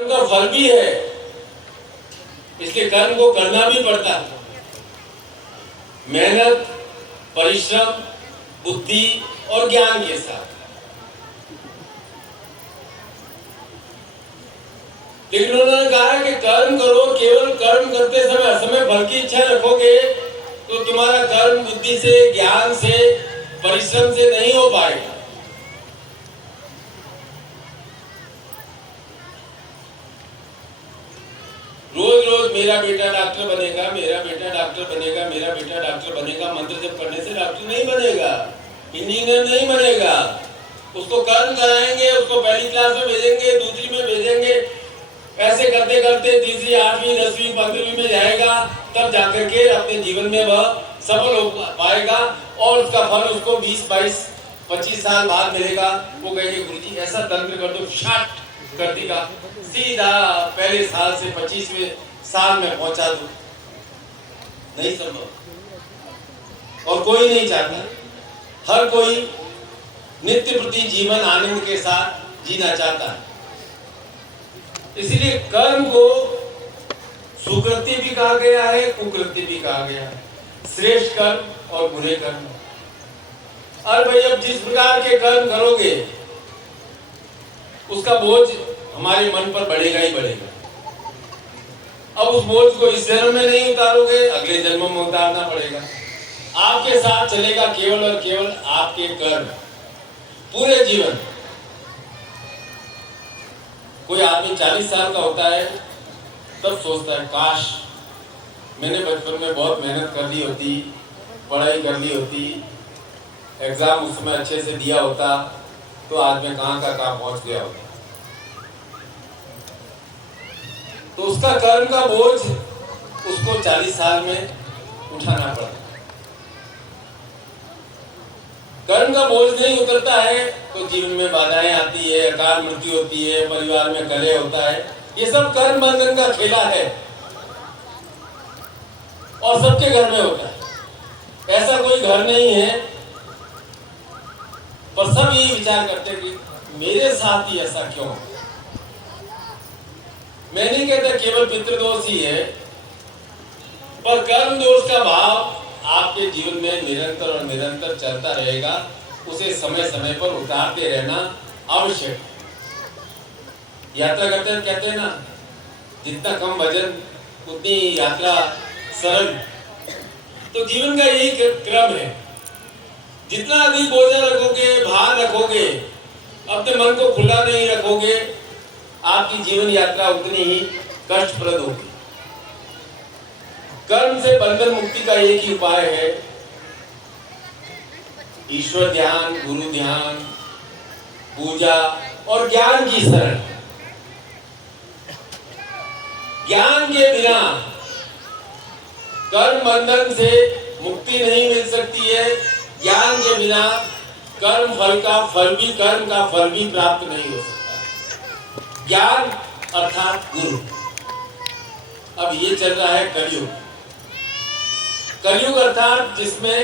कर्म का फल भी है, इसलिए कर्म को करना भी पड़ता है। मेहनत, परिश्रम, बुद्धि और ज्ञान के साथ। लेकिन उन्होंने कहा है कि कर्म करो, केवल कर्म करते समय असमय फल की इच्छा रखोगे तो तुम्हारा कर्म बुद्धि से, ज्ञान से, परिश्रम से नहीं हो पाएगा। रोज रोज मेरा बेटा डॉक्टर बनेगा, मेरा बेटा डॉक्टर बनेगा, मेरा बेटा डॉक्टर बनेगा मंत्र जप करने से डॉक्टर नहीं बनेगा, इंजीनियर नहीं बनेगा। उसको कर्म कराएंगे, उसको पहली क्लास में भेजेंगे, दूसरी में भेजेंगे, ऐसे करते करते तीसरी, 8वीं, 10वीं, 15वीं में जाएगा, तब जाकर के अपने जीवन में वह सफल हो पाएगा और उसका फल उसको 20, 22, 25 साल बाद मिलेगा। वो कहेंगे गुरुजी ऐसा तंत्र कर दो, शॉट कर देगा, सीधा पहले साल से 25वें साल में पहुंचा दो। नहीं संभव। और कोई नहीं चाहता। हर कोई नित्य प्रति जीवन आनंद के साथ जीना चाहता है। इसलिए कर्म को सुकृत्य भी कहा गया है, कुकृत्य भी कहा गया है, श्रेष्ठ कर्म और बुरे कर्म। और भाई अब जिस प्रकार के कर्म करोगे उसका बोझ हमारे मन पर बढ़ेगा ही बढ़ेगा। अब उस बोझ को इस जन्म में नहीं उतारोगे, अगले जन्मों में उतारना पड़ेगा। आपके साथ चलेगा केवल और केवल आपके कर्म पूरे जीवन। कोई आदमी 40 साल का होता है तब सोचता है काश मैंने बचपन में बहुत मेहनत कर ली होती, पढ़ाई कर ली होती, एग्जाम उस समय अच्छे से दिया होता तो आज मैं कहाँ का कहाँ पहुंच गया होता। तो उसका कर्म का बोझ उसको 40 साल में उठाना पड़ा। कर्म का बोझ नहीं उतरता है तो जीवन में बाधाएं आती है, अकाल मृत्यु होती है, परिवार में कलह होता है। ये सब कर्म बंधन का खेला है और सबके घर में होता है। ऐसा कोई घर नहीं है, पर सब यही विचार करते हैं कि मेरे साथ ही ऐसा क्यों। मैं नहीं कहता केवल पितृदोष ही है, पर कर्म दोष का भाव आपके जीवन में निरंतर और निरंतर चलता रहेगा। उसे समय समय पर उतारते रहना आवश्यक। यात्रा करते कहते हैं ना, जितना कम वजन उतनी यात्रा सरल। तो जीवन का यही क्रम है। जितना अधिक बोझ रखोगे, भार रखोगे, अपने मन को खुला नहीं रखोगे, आपकी जीवन यात्रा उतनी ही कष्टप्रद होगी। कर्म से बंधन मुक्ति का एक ही उपाय है, ईश्वर ध्यान, गुरु ध्यान, पूजा और ज्ञान की शरण। ज्ञान के बिना कर्म बंधन से मुक्ति नहीं मिल सकती है। ज्ञान के बिना कर्म फल का फल भी, कर्म का फल भी प्राप्त नहीं हो सकता। ज्ञान अर्थात गुरु। अब ये चल रहा है कलयुग। कलयुग अर्थात जिसमें,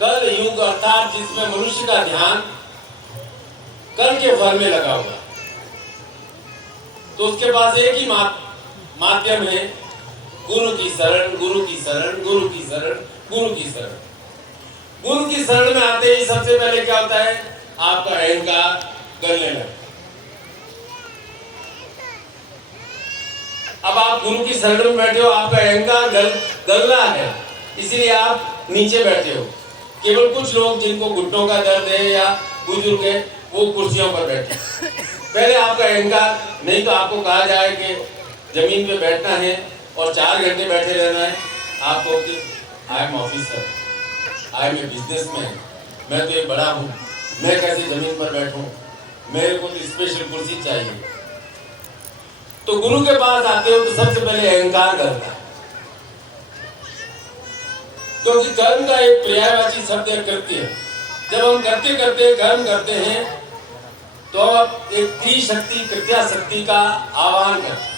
कल युग अर्थात जिसमें मनुष्य का ध्यान कल के फल में लगा हुआ। तो उसके पास एक ही माध्यम है, गुरु की शरण, गुरु की शरण, गुरु की शरण, गुरु की शरण। गुरु की शरण में आते ही सबसे पहले क्या होता है, आपका अहंकार गलने लगता। अब आप गुरु की शरण में बैठे हो, आपका अहंकार गल रहा है, इसीलिए आप नीचे बैठे हो। केवल कुछ लोग जिनको घुटनों का दर्द है या बुजुर्ग है, वो कुर्सियों पर बैठे। पहले आपका अहंकार, नहीं तो आपको कहा जाए कि जमीन पे बैठना है और 4 घंटे बैठे रहना है, आप कहोगे I am officer, I am a businessman, मैं तो एक बड़ा हूँ, मैं कैसे जमीन पर बैठूं, मेरे को तो स्पेशल कुर्सी चाहिए। तो गुरु के पास आते हो तो सबसे पहले अहंकार करता है, क्योंकि कर्म का एक पर्यायवाची शब्द है कृत्य। जब हम करते करते कर्म करते हैं तो अब एक त्रिशक्ति कृत्या शक्ति का आह्वान करते हैं।